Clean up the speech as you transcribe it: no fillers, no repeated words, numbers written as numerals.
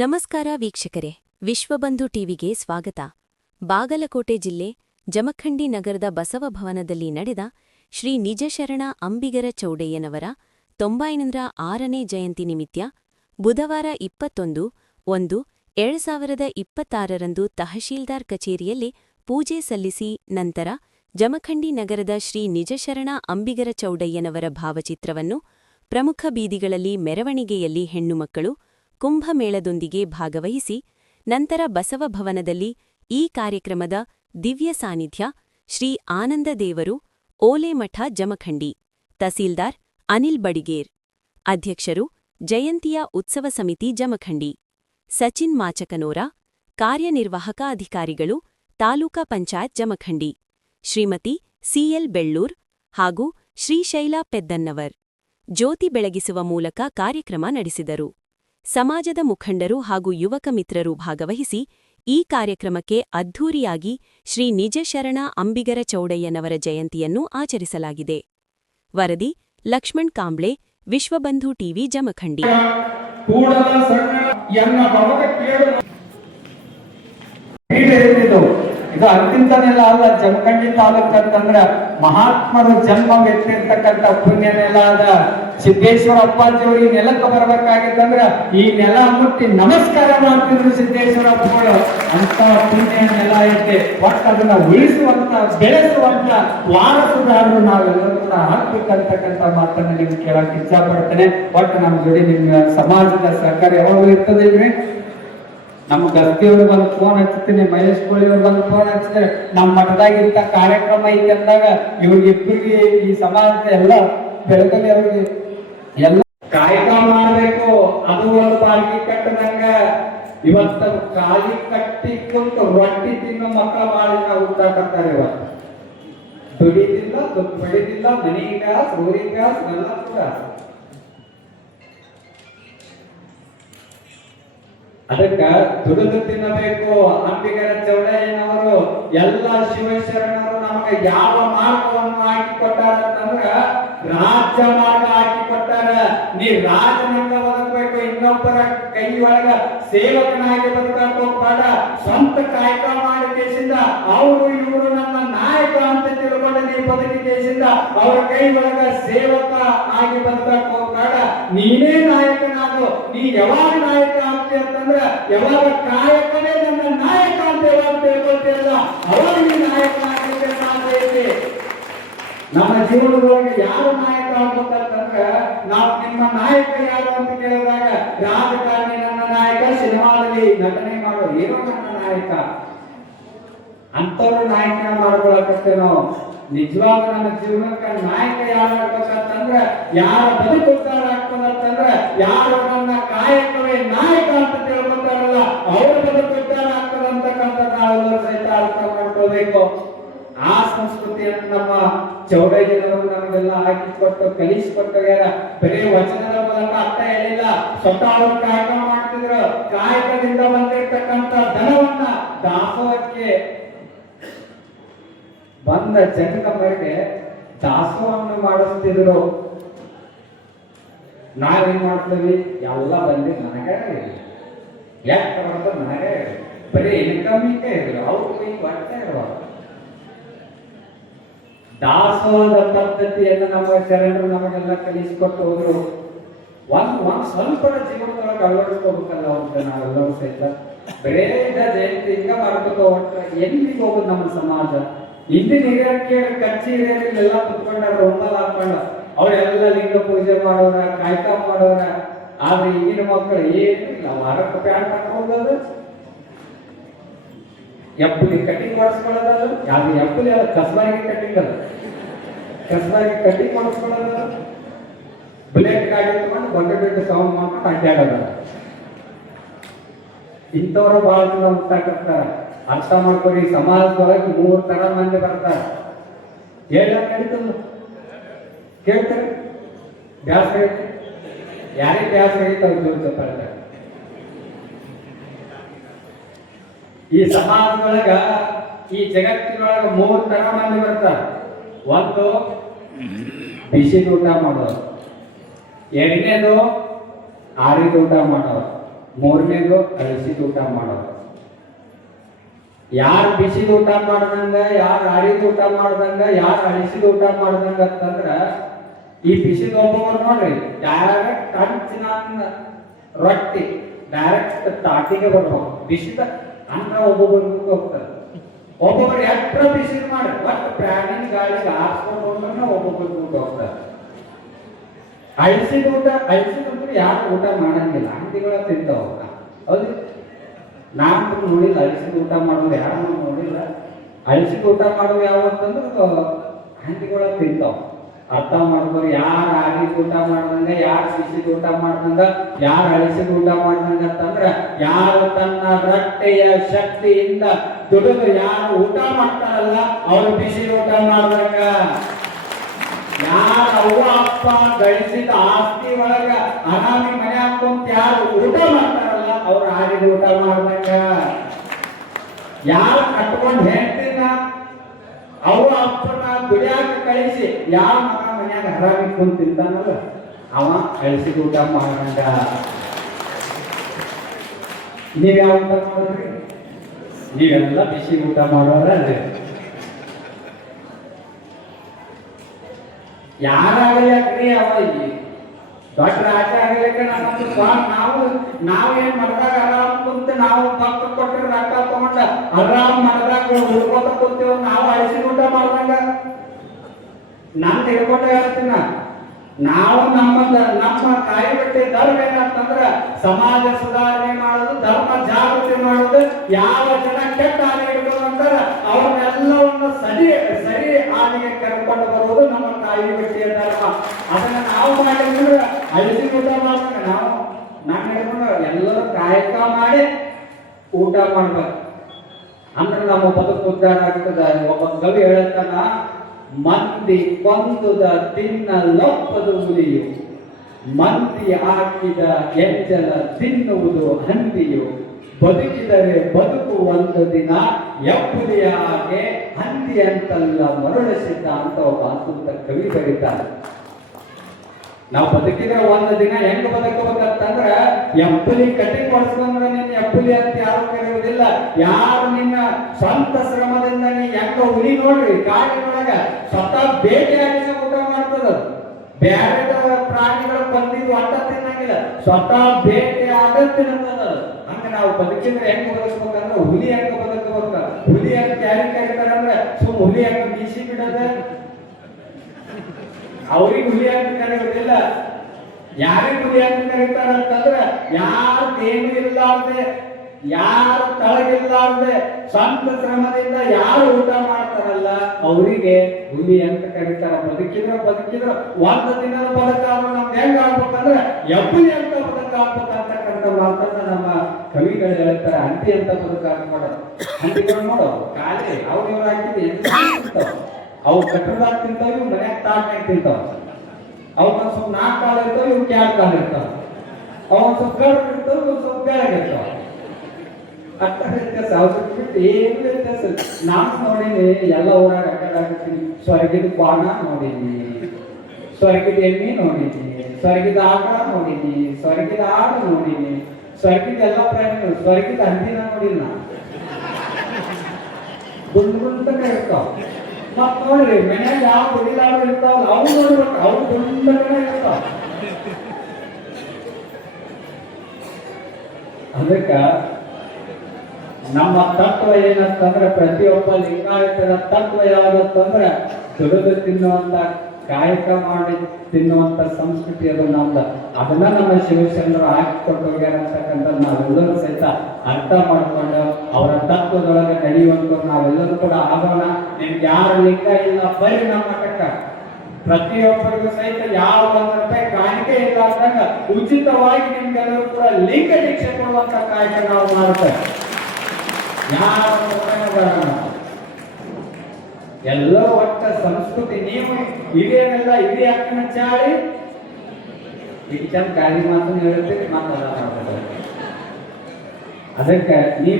ನಮಸ್ಕಾರ ವೀಕ್ಷಕರೇ, ವಿಶ್ವಬಂಧು ಟಿವಿಗೆ ಸ್ವಾಗತ. ಬಾಗಲಕೋಟೆ ಜಿಲ್ಲೆ ಜಮಖಂಡಿ ನಗರದ ಬಸವಭವನದಲ್ಲಿ ನಡೆದ ಶ್ರೀ ನಿಜಶರಣ ಅಂಬಿಗರ ಚೌಡಯ್ಯನವರ 96ನೇ ಜಯಂತಿ ನಿಮಿತ್ತ ಬುಧವಾರ 21/1/2026ರಂದು ತಹಶೀಲ್ದಾರ್ ಕಚೇರಿಯಲ್ಲಿ ಪೂಜೆ ಸಲ್ಲಿಸಿ ನಂತರ ಜಮಖಂಡಿ ನಗರದ ಶ್ರೀ ನಿಜಶರಣ ಅಂಬಿಗರ ಚೌಡಯ್ಯನವರ ಭಾವಚಿತ್ರವನ್ನು ಪ್ರಮುಖ ಬೀದಿಗಳಲ್ಲಿ ಮೆರವಣಿಗೆಯಲ್ಲಿ ಹೆಣ್ಣುಮಕ್ಕಳು ಕುಂಭಮೇಳದೊಂದಿಗೆ ಭಾಗವಹಿಸಿ ನಂತರ ಬಸವಭವನದಲ್ಲಿ ಈ ಕಾರ್ಯಕ್ರಮದ ದಿವ್ಯ ಸಾನ್ನಿಧ್ಯ ಶ್ರೀ ಆನಂದದೇವರು ಓಲೇಮಠ ಜಮಖಂಡಿ ತಹಸೀಲ್ದಾರ್ ಅನಿಲ್ ಬಡಿಗೇರ್ ಅಧ್ಯಕ್ಷರು ಜಯಂತಿಯ ಉತ್ಸವ ಸಮಿತಿ ಜಮಖಂಡಿ ಸಚಿನ್ ಮಾಚಕನೋರ ಕಾರ್ಯನಿರ್ವಾಹಕ ಅಧಿಕಾರಿಗಳು ತಾಲೂಕಾ ಪಂಚಾಯತ್ ಜಮಖಂಡಿ ಶ್ರೀಮತಿ ಸಿಎಲ್ ಬೆಳ್ಳೂರ್ ಹಾಗೂ ಶ್ರೀಶೈಲ ಪೆದ್ದನ್ನವರ್ ಜ್ಯೋತಿ ಬೆಳಗಿಸುವ ಮೂಲಕ ಕಾರ್ಯಕ್ರಮ ನಡೆಸಿದರು. ಸಮಾಜದ ಮುಖಂಡರು ಹಾಗೂ ಯುವಕ ಮಿತ್ರರು ಭಾಗವಹಿಸಿ ಈ ಕಾರ್ಯಕ್ರಮಕ್ಕೆ ಅದ್ಧೂರಿಯಾಗಿ ಶ್ರೀ ನಿಜಶರಣ ಅಂಬಿಗರ ಚೌಡಯ್ಯನವರ ಜಯಂತಿಯನ್ನು ಆಚರಿಸಲಾಗಿದೆ. ವರದಿ ಲಕ್ಷ್ಮಣ್ ಕಾಂಬ್ಳೆ, ವಿಶ್ವಬಂಧು ಟಿವಿ ಜಮಖಂಡಿ. ಇದು ಅಂತಿಂತನೆಲ್ಲ ಅಲ್ಲ. ಜಮಖಂಡಿ ತಾಲೂಕ್ ಅಂತಂದ್ರ ಮಹಾತ್ಮರ ಜನ್ಮ ವ್ಯಕ್ತಿರ್ತಕ್ಕಂಥ ಪುಣ್ಯ ನೆಲ ಅದ. ಸಿದ್ದೇಶ್ವರ ಅಪ್ಪಾಜಿಯವರು ಈ ನೆಲಕ್ಕೆ ಬರ್ಬೇಕಾಗಿತ್ತಂದ್ರ ಈ ನೆಲ ಮುಟ್ಟಿ ನಮಸ್ಕಾರ ಮಾಡ್ತಿದ್ರು ಸಿದ್ದೇಶ್ವರ ಅಪ್ಪಗಳು. ಅಂತ ಪುಣ್ಯ ನೆಲ ಐತೆ. ಒಟ್ಟು ಅದನ್ನ ಉಳಿಸುವಂತ ಬೆಳೆಸುವಂತ ವಾರಸುದಾರರು ನಾವೆಲ್ಲರೂ ಕೂಡ ಹಾಕ್ಬೇಕಂತಕ್ಕಂಥ ಮಾತನ್ನ ನಿಮ್ಗೆ ಕೇಳಕ್ ಇಚ್ಛಾ ಪಡ್ತೇನೆ. ಒಟ್ಟು ನಮ್ಮ ಜೋಡಿ ನಿಮ್ಮ ಸಮಾಜದ ಸಹಕಾರ ಯಾವಾಗಲೂ ಇರ್ತದಿಲ್ರಿ. ನಮ್ಮ ಗಸ್ತಿಯವ್ರು ಬಂದು ಫೋನ್ ಹಚ್ತೀನಿ, ಮಹೇಶ್ ಕೋಳಿಯವ್ರು ಬಂದು ಫೋನ್ ಹಚ್ತಾರೆ, ನಮ್ಮ ಮಠದಾಗ ಇಂಥ ಕಾರ್ಯಕ್ರಮ ಐತಿ ಅಂದಾಗ ಇವ್ರಿಗಿಬ್ಬರಿಗೆ ಈ ಸಮಾಜದ ಎಲ್ಲ ಬೆಳಗಲಿ ಅವ್ರಿಗೆ ಎಲ್ಲ ಕಾಯಕ ಮಾಡಬೇಕು. ಅದು ಒಂದು ಬಾಗಿ ಕಟ್ಟದಂಗ ಇವತ್ತ ಕಾಲಿ ಕಟ್ಟಿ ಕುಂತು ರೊಟ್ಟಿ ತಿನ್ನೋ ಮಕ್ಕಳ ಮಾಡಿ ನಾವು ಊಟಾಡ್ತಾರೆ. ಇವತ್ತು ದುಡಿದಿಲ್ಲ, ಬಡಿದಿಲ್ಲ, ಮನೀಗ ಸೂರಿಗ ಎಲ್ಲ ಕೂಡ. ಅದಕ್ಕ ದುಡಿದು ತಿನ್ನಬೇಕು. ಅಂಬಿಗರ ಚೌಡಯ್ಯನವರು ಎಲ್ಲ ಶಿವಶರಣರು ನಮಗೆ ಯಾವ ಮಾರ್ಗವನ್ನು ಹಾಕಿ ಕೊಟ್ಟಾರ ಅಂತಂದ್ರ ರಾಜ್ಯ ಮಾರ್ಗ ಹಾಕಿ ಕೊಟ್ಟಾರ. ನೀ ರಾಜನಿಂದ ಬದುಕಬೇಕು, ಇನ್ನೊಬ್ಬರ ಕೈ ಒಳಗ ಸೇವಕನಾಗಿ ಬದುಕಕ್ಕೆ ಹೋಗ್ಬೇಡ. ಸ್ವಂತ ಕಾಯಕ ಮಾಡಿ ದೇಶದಿಂದ ಅವರು ಇವರು ನನ್ನ ನಾಯಕ ಅಂತ ತಿಳ್ಕೊಂಡು ನೀ ಬದುಕಿ ದೇಶದಿಂದ ಅವ್ರ ಕೈ ಒಳಗ ಸೇವಕ ಆಗಿ ಬದುಕಕ್ಕೆ ಹೋಗ್ಬೇಡ. ನೀನೇ ನಾಯಕನಾಗು. ನೀ ಯಾವಾಗ ನಾಯಕ ಆಗ್ತಿ ಅಂತಂದ್ರ ಯಾವಾಗ ಕಾಯಕನೇ ನನ್ನ ನಾಯಕ ಅಂತ ಯಾವಾಗ ತಿಳ್ಕೊಳ್ತಿರಲ್ಲ ಅವಾಗ ನೀ ನಾಯಕ ಆಗಲಿಕ್ಕೆ ಸಾಧ್ಯ ಐತಿ. ನಮ್ಮ ಜೀವನದೊಳಗೆ ಯಾರು ನಾಯಕ ಆಗ್ಬೇಕಂತಂದ್ರ ನಾವು ನಿಮ್ಮ ನಾಯಕ ಯಾರು ಅಂತ ಕೇಳಿದಾಗ ರಾಜಕಾರಣಿ ನನ್ನ ನಾಯಕ, ಸಿನಿಮಾದಲ್ಲಿ ನಟನೆ ಮಾಡೋ ಏನೋ ನನ್ನ ನಾಯಕ ಅಂತವ್ರು ನಾಯಕ ಮಾಡ್ಕೊಳಕತ್ತೇವೆ ನಾವು. ನಿಜವಾಗ ನಮ್ಮ ಜೀವನಕ್ಕೆ ನಾಯಕ ಯಾರು ಆಗ್ಬೇಕಂತಂದ್ರ ಯಾರ ಬದುಕು ಉದ್ಧಾರ ಆಗ್ತದಂತಂದ್ರ ಯಾರು ನನ್ನ ಕಾಯಕವೇ ನಾಯಕ ಅಂತ ತಿಳ್ಕೊತಾರಲ್ಲ ಅವ್ರ ಬದುಕು ಉದ್ಧಾರ ಆಗ್ತದಂತಕ್ಕಂಥ ನಾವೆಲ್ಲರೂ ಸಹಿತ ಅರ್ಥ ಮಾಡ್ಕೋಬೇಕು. ಆ ಸಂಸ್ಕೃತಿಯನ್ನು ನಮ್ಮ ಚೌಡಯ್ಯನವರು ನಮಗೆಲ್ಲ ಹಾಕಿಕೊಟ್ಟು ಕಲಿಸಿಕೊಟ್ಟಾರ. ಬರೀ ವಚನದ ಮೂಲಕ ಅರ್ಥ ಹೇಳಿಲ್ಲ, ಸ್ವತಃ ಅವರು ಕಾಯಕ ಮಾಡ್ತಿದ್ರು. ಕಾಯಕದಿಂದ ಬಂದಿರ್ತಕ್ಕಂಥ ಧನವನ್ನ ದಾಸೋಹಕ್ಕೆ ಬಂದ ಜನರಿಗೆ ದಾಸೋಹವನ್ನು ಮಾಡಿಸ್ತಿದ್ರು. ನಾವೇನ್ ಮಾಡ್ತೀವಿ, ಎಲ್ಲ ಬಂದು ನನಗೇ ಯಾಕೆ ಬರ್ತದೆ, ನನಗೇ ಬರೀ ಇನ್ಕಮಿಂಗೇ ಇದ್ರು, ಅವ್ರಿಗೆ ಬರ್ತಾ ಇರುವ ದಾಸೋಹದ ಪದ್ಧತಿಯನ್ನು ನಮ್ಮ ಶರಣರು ನಮಗೆಲ್ಲ ಕಲಿಸಿಕೊಟ್ಟು ಹೋದ್ರು. ಒಂದ್ ಸ್ವಲ್ಪ ಜೀವನದೊಳಗೆ ಅಳವಡಿಸ್ಕೋಬೇಕಲ್ಲ ಅಂತ ನಾವೆಲ್ಲರೂ ಸಹಿತ. ಬರೇ ಜಯಂತಿ ಹಿಂಗ ಮಾಡ್ಕೋತ ಹೊಟ್ಟ ಎಲ್ಲಿಗೆ ಹೋಗುದು ನಮ್ಮ ಸಮಾಜ? ಹಿಂದಿನ ಹಿರಿಯಕ್ಕೆ ಕಚೇರಿಯಲ್ಲೆಲ್ಲ ಕುತ್ಕೊಂಡಾರ, ಒಂದಲ್ಲ ಹಾಕೊಂಡ ಅವರೆಲ್ಲ ಲಿಂಗ ಪೂಜೆ ಮಾಡೋರ, ಕಾಯ್ಕ ಮಾಡೋರ. ಆದ್ರೆ ಈಗಿನ ಮಕ್ಕಳು ಏನು ಇಲ್ಲ, ವಾರಕ್ಕೆ ಪ್ಯಾಂಟ್ ಹಾಕೋದು, ಎಪ್ಪಲಿ ಕಟಿಂಗ್ ಮಾಡಿಸ್ಕೊಳ್ಳೋದು. ಯಾವ್ದು ಎಪ್ಪಲಿ ಅಲ್ಲ, ಕಸ್ಬಾರಿಗೆ ಕಟಿಂಗ್ ಅಲ್ಲ, ಕಸ್ಬಾರಿಗೆ ಕಟಿಂಗ್ ಮಾಡಿಸ್ಕೊಳ್ಳೋದು. ಬುಲೆಟ್ ಗಾಡಿ ತಗೊಂಡು ದೊಡ್ಡ ಸೌಂಡ್ ಮಾಡ್ಕೊಂಡು ಅಡ್ಡಾಡೋದ. ಇಂಥವ್ರು ಬಹಳ ಜನ ಉಂಟಾಕತ್ತಾರ. ಅರ್ಥ ಮಾಡ್ಕೊರಿ, ಸಮಾಜದೊಳಗೆ 3 ತರ ಮಂದಿ ಬರ್ತಾರ. ಹೇಳ ನಡೀತಲ್ಲ, ಕೇಳ್ತಾರೆ, ಬ್ಯಾಸರ ಐತಿ. ಯಾರಿಗೆ ಬ್ಯಾಸರ ಐತೆ ಅವ್ರು ಜೋರ್ ಚಪ್ಪಾಳೆ. ಈ ಸಮಾಜದೊಳಗ, ಈ ಜಗತ್ತಿನೊಳಗ 3 ತರ ಮಂದಿ ಬರ್ತಾರ. ಒಂದು ಬಿಸಿದ ಊಟ ಮಾಡೋರು, ಎರಡನೇದು ಆರಿದ ಊಟ ಮಾಡೋರು, ಮೂರನೇದು ಅಳಿಸಿದ ಊಟ ಮಾಡೋದು. ಯಾರು ಬಿಸಿದ ಊಟ ಮಾಡ್ದಂಗ, ಯಾರು ಆರಿದ ಊಟ ಮಾಡ್ದಂಗ, ಯಾರು ಅಳಿಸಿದ ಊಟ ಮಾಡ್ದಂಗ ಅಂತಂದ್ರ ಈ ಬಿಸಿದ ಒಬ್ಬೊಬ್ಬರು ನೋಡ್ರಿ ಡೈರೆಕ್ಟ್ ಕಂಚಿನ ರೊಟ್ಟಿ ಡೈರೆಕ್ಟ್ ತಾಟಿಗೆ ಬರ್ಬೇಕು. ಬಿಸಿದ ಅನ್ನ ಒಬ್ಬೊಬ್ಬರು ಹೋಗ್ತಾರೆ. ಒಬ್ಬೊಬ್ಬರು ಎಟ್ರ ಬಿಸಿದ ಮಾಡಿ ಒಟ್ಟು ಪ್ರಾಣಿನ ಗಾಳಿಗೆ ಆರಿಸ್ಕೊಂಡು ಹೋದ್ರೆ ಒಬ್ಬೊಬ್ಬರು ಊಟ ಹೋಗ್ತಾರೆ. ಅಳಿಸಿದಂದ್ರೆ ಯಾರು ಊಟ ಮಾಡಂಗಿಲ್ಲ, ಹಂದಿಗಳ ತಿಂತಾವ. ಹೌದು, ನಾನು ನೋಡಿಲ್ಲ ಅಳಿಸಿದ ಊಟ ಮಾಡೋದು, ಯಾರು ನೋಡಿಲ್ಲ. ಅಳಿಸಿದ ಊಟ ಮಾಡೋದು ಯಾವತ್ತಂದ್ರೆ ಹಂದಿಗಳ ತಿಂತಾವ. ಅರ್ಥ ಮಾಡಿದ್ರು, ಯಾರು ಆಗಿದ ಊಟ ಮಾಡ್ದಂಗ, ಯಾರು ಬಿಸಿದ ಊಟ ಮಾಡ್ದಂಗ, ಯಾರು ಅಳಿಸಿದ ಊಟ ಮಾಡ್ದಂಗ ಅಂತಂದ್ರ ಯಾರು ತನ್ನ ರಟ್ಟೆಯ ಶಕ್ತಿಯಿಂದ ದುಡಿದು ಯಾರು ಊಟ ಮಾಡ್ತಾರಲ್ಲ ಅವ್ರು ಬಿಸಿದ ಊಟ ಮಾಡ್ದಂಗ. ಯಾರು ಅವ್ವ ಅಪ್ಪ ಗಳಿಸಿದ ಆಸ್ತಿ ಒಳಗ ಅನಾಮಿ ಮನೆ ಹಾಕೊಂತ ಯಾರು ಊಟ ಮಾಡ್ತಾರಲ್ಲ ಅವ್ರು ಆರಿದ ಊಟ ಮಾಡ್ದಂಗ. ಯಾರು ಕಟ್ಕೊಂಡು ಹೆಂಡತಿನ ಅವ್ವ ಅಪ್ಪನ ದುಡಿಯಾಕ ಕಳಿಸಿ ಯಾವ ಮಗ ಮನ್ಯಾಗ ಹರಾಮಿ ಕುಂತ ತಿಂತಾನಲ್ಲ ಅವ ಕಳಿಸಿದ ಊಟ ಮಾಡ್ದಂಗ. ನೀವ್ ಯಾವ ಊಟ ಮಾಡೋದ್ರಿ? ನೀವೆಲ್ಲ ಬಿಸಿ ಊಟ ಮಾಡೋರ ಅದೇ. ಯಾರಾಗಲಿ ಅಕ್ರಿ ಅವ ದೊಡ್ಡ ರಾಜ ಆಗಲಿಕ್ಕೆ ನಾವು ಏನ್ ಮಾಡ್ದಾಗ ಆರಾಮ್ ಕುಂತ ನಾವು ಭಕ್ತ ಕೊಟ್ಟರೆ ರೊಕ್ಕ ತಗೊಂಡ ಆರಾಮ್ ಮಾಡ್ದಾಗ ಉಳ್ಕೋತ ಕೂತೀವ. ನಾವು ಅಳಿಸಿ ಊಟ ಮಾಡ್ದಂಗ ನಾನು ತಿಳ್ಕೊಂಡ ಹೇಳ್ತೀನ. ನಾವು ನಮ್ಮ ಕಾಯಿ ಬಿಟ್ಟಿ ಧರ್ಮ ಏನಂತಂದ್ರ ಸಮಾಜ ಸುಧಾರಣೆ ಮಾಡೋದು, ಧರ್ಮ ಜಾಗೃತಿ ಮಾಡೋದು. ಯಾವ ಜನ ಕೆಟ್ಟ ಹಾದಿ ಹಿಡ್ಕೊಂಡ್ರ ಅವ್ರನ್ನೆಲ್ಲವನ್ನು ಸರಿ ಹಾದಿಗೆ ಕರ್ಕೊಂಡು ಬರುವುದು ನಮ್ಮ ಕಾಯಿ ಬಿಟ್ಟಿಯ ಧರ್ಮ. ಅದನ್ನ ನಾವು ಮಾಡಿದ್ರೆ ಅಳಿಸಿ ಊಟ ಮಾಡ್ದಂಗ. ನಾವು ನಾನು ಹಿಡ್ಕೊಂಡು ಎಲ್ಲರೂ ಕಾಯಕ ಮಾಡಿ ಊಟ ಮಾಡ್ಬೇಕು ಅಂದ್ರೆ ನಮ್ಮ ಬದುಕು ಉದ್ಧಾರ ಆಗ್ತದ. ಒಬ್ಬ ಕವಿ ಹೇಳ್ತಾನ, ಮಂದಿ ಕೊಂದುದ ತಿನ್ನಲೊಪ್ಪದು ಹುಲಿಯು, ಮಂದಿ ಹಾಕಿದ ಎಂಜಲ ತಿನ್ನುವುದು ಹಂದಿಯು, ಬದುಕಿದರೆ ಬದುಕು ಒಂದು ದಿನ ಎಪ್ಪುಲಿಯ ಹಾಗೆ ಹಂದಿ ಅಂತಲ್ಲ ಮರಳಿಸಿದ್ದ ಅಂತ ಒಬ್ಬ ಅದ್ಭುತ ಕವಿ ಬರೀತಾರೆ. ನಾವು ಬದುಕಿದ್ರೆ ಒಂದು ದಿನ ಹೆಂಗ್ ಬದುಕಬೇಕಂತಂದ್ರ ಎಪ್ಪಲಿ ಕಟ್ಟಿ ಕೊಡ್ಸ್ಕೊಂಡ್ರೆ ನಿನ್ನ ಎಪ್ಪಲಿ ಅಂತ ಯಾರು ಕರೆಯುವುದಿಲ್ಲ. ಯಾರು ನಿನ್ನ ಸ್ವಂತ ಶ್ರಮದಿಂದ ನೀ ಹೆಂಗ ಹುಲಿ ನೋಡ್ರಿ ಕಾಡಿನೊಳಗ ಸ್ವತಃ ಭೇಟಿಯಾಗಿ ಊಟ ಮಾಡ್ತದ. ಬೇರೆ ಪ್ರಾಣಿಗಳ ಕೊಂದಿದ್ದು ಅಟ್ಟ ತಿನ್ನಂಗಿಲ್ಲ, ಸ್ವತಃ ಭೇಟಿಯಾಗ ತಿನ್ನತದ. ಹಂಗ ನಾವು ಬದುಕಿದ್ರೆ ಹೆಂಗ್ ಬದುಕ್ಬೇಕಂದ್ರೆ ಹುಲಿ ಹೆಂಗ ಬದುಕಬೇಕ. ಹುಲಿ ಅಂತ ಯಾರಿಗೆ ಕರೀತಾರಂದ್ರೆ ಹುಲಿ ಹೆಂಗ ಬೀಸಿ ಬಿಡದ, ಅವ್ರಿಗೆ ಹುಲಿ ಅಂತ ಕರೆಯೋದಿಲ್ಲ. ಯಾರಿಗೆ ಹುಲಿ ಅಂತ ಕರೀತಾರಂತಂದ್ರೆ ಯಾರು ಏನು ಇರ್ಲಾರ್ದೆ, ಯಾರು ತಳಗಿರ್ಲಾರ್ದೆ ಸ್ವಂತ ಶ್ರಮದಿಂದ ಯಾರು ಊಟ ಮಾಡ್ತಾರಲ್ಲ ಅವರಿಗೆ ಹುಲಿ ಅಂತ ಕರೀತಾರ. ಬದುಕಿದ್ರೆ ಒಂದು ದಿನದ ಬದುಕಾದ್ರು ನಮ್ಗೆ ಹೆಂಗ ಆಗ್ಬೇಕಂದ್ರೆ ಎಬ್ಬುಲಿ ಅಂತ ಬದುಕಾಗ್ಬೇಕಂತಕ್ಕಂಥ ಮಾತನ್ನ ನಮ್ಮ ಕವಿಗಳು ಹೇಳ್ತಾರೆ. ಹಂದಿ ಅಂತ ಬದುಕಾಗ್ಬಿಡೋದು. ಹಂದಿಗಳು ನೋಡು ಖಾಲಿ ಅವ್ರು ಇವ್ರು ಹಾಕಿದ್ದು ಅವು ಕಟ್ಟದಾಗ ತಿಂತಾವ, ಇವು ಮನ್ಯಾಗ ತಾಟ್ನಾಗ ತಿಂತಾವ. ಅವನ್ನ ಸ್ವಲ್ಪ 4 ಕಾಲ ಇರ್ತಾವ, ಇವು 2 ಕಾಲ ಇರ್ತಾವ. ಅವನ್ ಸ್ವಲ್ಪ ಕರ್ಡ್ ಇರ್ತಾವ, ಇವ್ ಸ್ವಲ್ಪ ಬೆಳಗಿರ್ತಾವ. ಅಟ್ಟ ವ್ಯತ್ಯಾಸ. ಅವ್ರ ಬಿಟ್ಟು ಏನು ವ್ಯತ್ಯಾಸ. ನಾನು ನೋಡೀನಿ ಎಲ್ಲ ಊರಾಗ ಅಡ್ಡಾಡ್ತೀನಿ. ಸ್ವರ್ಗದ ಬಾಣ ನೋಡೀನಿ, ಸ್ವರ್ಗದ ಎಣ್ಣೆ ನೋಡೀನಿ, ಸ್ವರ್ಗದ ಆಕಳ ನೋಡೀನಿ, ಸ್ವರ್ಗದ ಆಡು ನೋಡೀನಿ, ಸ್ವರ್ಗದ ಎಲ್ಲ ಪ್ರಾಣಿಗಳು. ಸ್ವರ್ಗದ ಹಂದಿನ ನೋಡಿಲ್ಲ. ಗುಂಡ್ಗುಂಟಕ ಇರ್ತಾವ. ಮತ್ ನೋಡ್ರಿ ಮನ್ಯಾಗ ಯಾವ ಗುಡಿಲಾಡು ಇರ್ತಾವಲ್ಲ ಅವು ನೋಡ್ಬೇಕು, ಅವು ಗುಂಡಕನೇ ಇರ್ತಾವ. ಅದಕ್ಕ ನಮ್ಮ ತತ್ವ ಏನಂತಂದ್ರೆ ಪ್ರತಿಯೊಬ್ಬ ಲಿಂಗಾಯತರ ತತ್ವ ಯಾವ್ದಂತಂದ್ರೆ ದುಡಿದು ತಿನ್ನುವಂತ, ಕಾಯಕ ಮಾಡಿ ತಿನ್ನುವಂತ ಸಂಸ್ಕೃತಿ ಅದು ನಮ್ದು. ಅದನ್ನ ನಮ್ಮ ಶಿವಶರಣರು ಹಾಕಿಕೊಟ್ಟು ಹೋಗ್ಯಾರಂತಕ್ಕಂಥ ನಾವೆಲ್ಲರೂ ಸಹಿತ ಅರ್ಥ ಮಾಡ್ಕೊಂಡು ಅವರ ತತ್ವದೊಳಗೆ ನಡೆಯುವಂತ ನಾವೆಲ್ಲರೂ ಕೂಡ ಆಗೋಣ. ನಿಮ್ಗೆ ಯಾರು ಲಿಂಗ ಇಲ್ಲ ಬರೀ ನಮ್ಮ ಮಠಕ್ಕ ಪ್ರತಿಯೊಬ್ಬರಿಗೂ ಸಹಿತ ಯಾವ ₹1 ಕಾಣಿಕೆ ಇಲ್ಲ ಅಂದಾಗ ಉಚಿತವಾಗಿ ನಿಮ್ಗೆಲ್ಲರೂ ಕೂಡ ಲಿಂಗ ದೀಕ್ಷೆ ಕೊಡುವಂತ ಕಾಯಕ ನಾವು ಮಾಡ್ತೇವೆ. ಎಲ್ಲ ಒಟ್ಟ ಸಂಸ್ಕೃತಿ ನೀವು ಹಿರಿಯರೆಲ್ಲ ಹಿರಿಯ ಅಕ್ಕನ ಚಾಳಿ ಈಗ ಚಂದ ಗಾಳಿ ಮಾತನ್ನು ಹೇಳ್ತೀರಿ ಮಾತಾಡ. ಅದಕ್ಕೆ ನೀವು